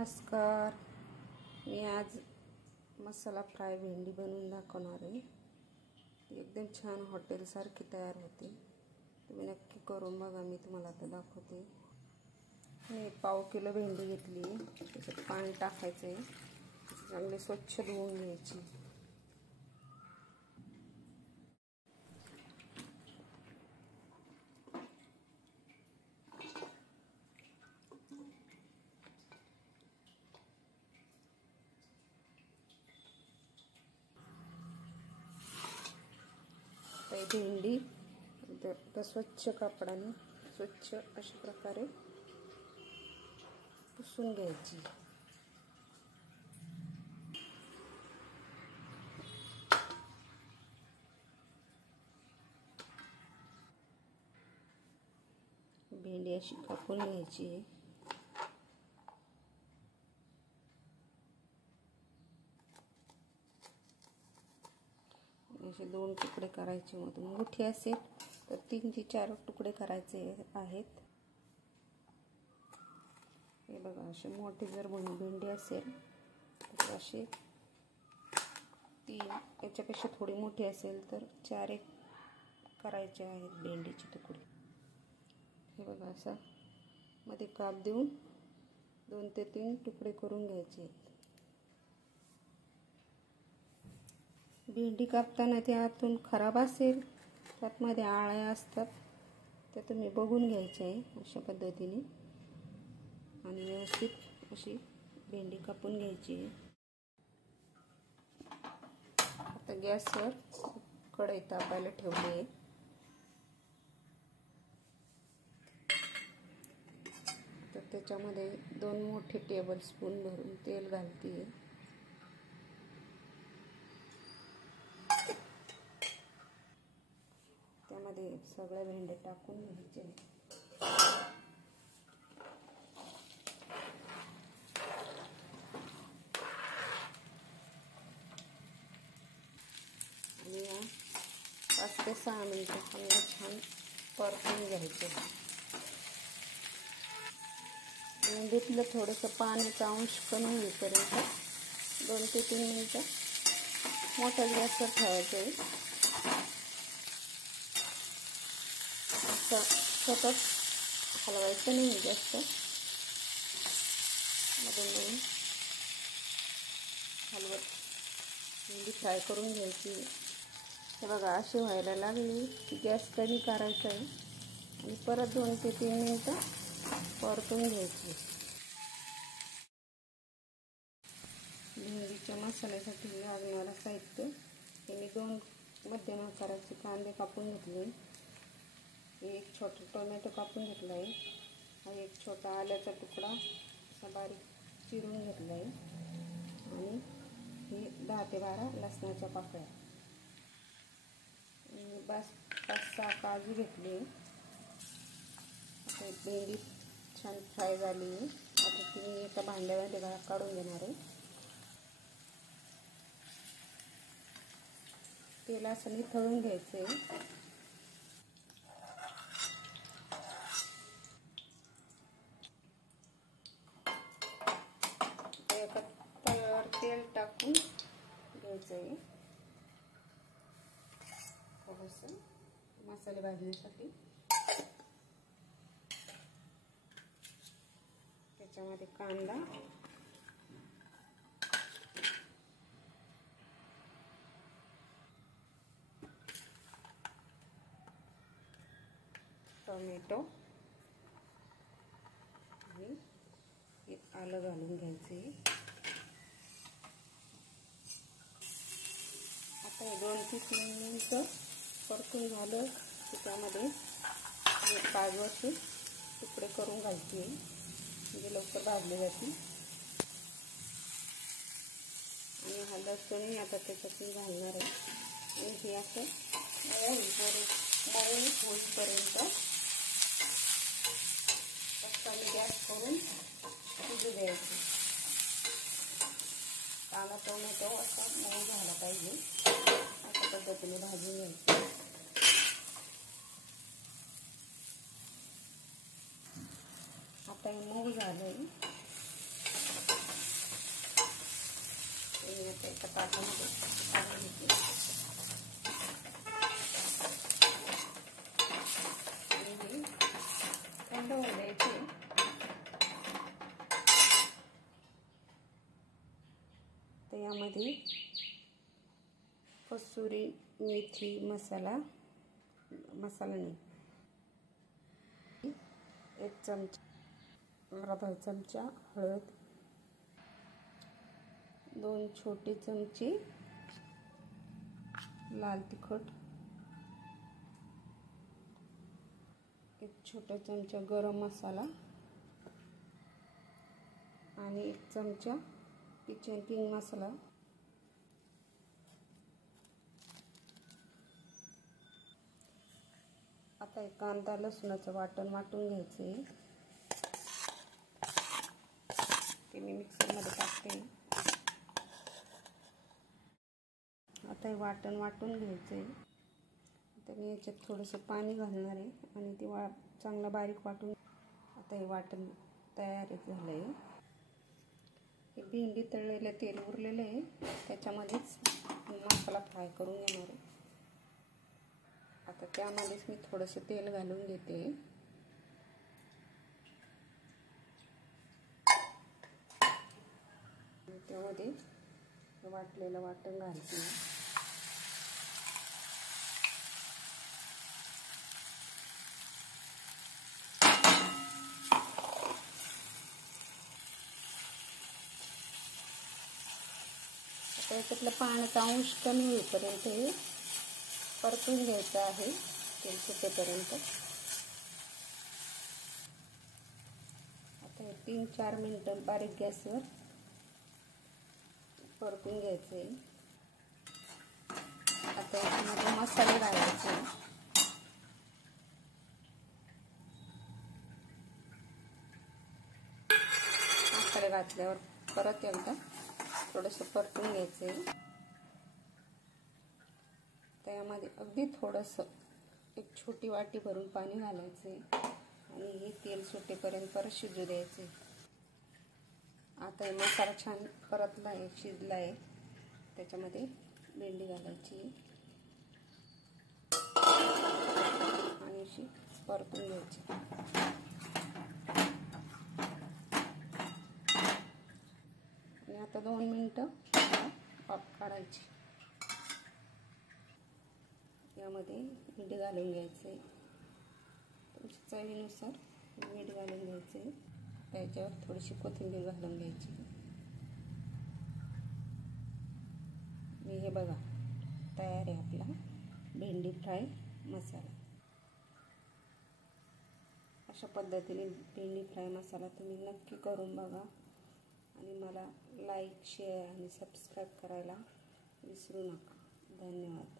नमस्कार. मी आज मसाला फ्राय भेंडी बनवून दाखवणार आहे. एकदम छान हॉटेलसारखी तयार होते. तुम्ही नक्की करून बघा. मी तुम्हाला आता दाखवते. मी 1/2 किलो भेंडी घेतली. त्याच्यात पाणी टाकायचं आहे. चांगली स्वच्छ धुवून घ्यायची. भेंडी तर स्वच्छ कापडाने स्वच्छ अशा प्रकारे पुसून घ्यायची. भेंडी अशी कापून घ्यायची. असे 2 तुकडे करायचे. मधून मोठी असेल तर 3 ते 4 तुकडे करायचे आहेत. हे बघा, असे मोठे जर भेंडी असेल तर असे 3, याच्यापेक्षा थोडी मोठी असेल तर 4 एक करायचे आहेत भेंडीचे तुकडे. हे बघा, असा मध्ये काप देऊन 2 ते 3 तुकडे करून घ्यायचे. भेंडी कापताना ते आतून खराब असेल, त्यातमध्ये आळ्या असतात, त्या तुम्ही बघून घ्यायचे आहे अशा पद्धतीने. आणि व्यवस्थित अशी भेंडी कापून घ्यायची आहे. आता गॅसवर कढई तापायला ठेवली आहे. तर त्याच्यामध्ये 2 मोठे टेबलस्पून भरून तेल घालते. त्यामध्ये सगळ्या भेंड्या टाकून घ्यायचे. आणि 5 ते 6 मिनिटं चांगलं छान परतून घ्यायचं. भेंडीतलं थोडंसं पाण्याचा अंश कमी होईपर्यंत 2 ते 3 मिनिटं मोठ्या गॅसवर ठेवायचं आहे. सतत हलवायचं नाही जास्त. मधून हलवत भेंडी फ्राय करून घ्यायची. हे बघा, अशी व्हायला लागली की गॅस कमी करायचा आहे आणि परत 2 ते 3 मिनिटं परतून घ्यायची. भेंडीच्या मसाल्यासाठी लागणारं साहित्य हे मी 2 मध्यम आकाराचे कांदे कापून घेतले. एक छोटा टोमॅटो कापून घेतला आहे. हा एक छोटा आल्याचा तुकडा असा बारीक चिरून घेतला आहे. आणि हे 10 ते 12 लसणाच्या पाकळ्या. 5-6 काजू घेतले. आता भेंडी छान फ्राय झाली. आता ती एका भांड्यामध्ये काढून घेणार आहे. तेल असं निथळून घ्यायचं आहे. एका तव्यावर तेल टाकून घ्यायचं आहे थोडंसं मसाले भाजण्यासाठी. त्याच्यामध्ये कांदा, टोमॅटो आणि आलं घालून घ्यायचे. आता 2 ते 3 मिनिटं परतून झालं की त्यामध्ये काजूचे तुकडे करून घालते, म्हणजे लवकर भाजले जातील. आणि हा लसूण आता त्याच्यातून घालणार आहे. आणि हे असं मऊ होईपर्यंत कमी गॅस करून शिजू द्यायचं. कांदा टोमॅटो असा मऊ झाला पाहिजे अशा पद्धतीने भाजून घ्यायचं. आता हे मऊ झालंय. आता एका ताटामध्ये काढून घेते आणि हे थंड होऊ द्यायचे. तर यामध्ये कसुरी मेथी मसाला नाही, 1 चमचा, अर्धा चमचा हळद, 2 छोटे चमचे लाल तिखट, 1 छोटा चमचा गरम मसाला आणि 1 चमचा किचन किंग मसाला. आता एक कांदा लसूणाचं वाटण वाटून घ्यायचे. ते मी मिक्सरमध्ये टाकते. आता हे वाटण वाटून घ्यायचे. आता मी याच्यात थोडंसं पाणी घालणार आहे आणि ते चांगलं बारीक वाटून. आता हे वाटण तयार झालं आहे. हे भेंडी तळलेलं तेल उरलेलं आहे, त्याच्यामध्येच मसाला फ्राय करून घेणार आहे. आता त्यामध्येच मी थोडंसं तेल घालून घेते. त्यामध्ये वाटलेलं वाटण घालते. आता याच्यातलं पाण्याचा अंश कमी होईपर्यंत हे परतून घ्यायचं आहे, तेल सुटेपर्यंत. आता हे 3-4 मिनिटं बारीक गॅसवर परतून घ्यायचे. आता याच्यामध्ये मसाले घालायचे. मसाले घातल्यावर परत एकदा थोडंसं परतून घ्यायचे. त्यामध्ये अगदी थोडंसं 1 छोटी वाटी भरून पाणी घालायचे आणि हे तेल सुटेपर्यंत परत शिजू द्यायचे. आता हे मसाला छान परतला आहे, शिजला आहे. त्याच्यामध्ये भेंडी घालायची आणि अशी परतून घ्यायची. आणि आता 2 मिनिटं वाफ काढायची. यामध्ये मीठ घालून घ्यायचे, तुमच्या चवीनुसार मीठ घालून घ्यायचे. त्याच्यावर थोडीशी कोथिंबीर घालून घ्यायची. हे बघा तयार आहे आपला भेंडी फ्राय मसाला. अशा पद्धतीने भेंडी फ्राय मसाला तुम्ही नक्की करून बघा आणि मला लाईक, शेअर आणि सबस्क्राईब करायला विसरू नका. धन्यवाद.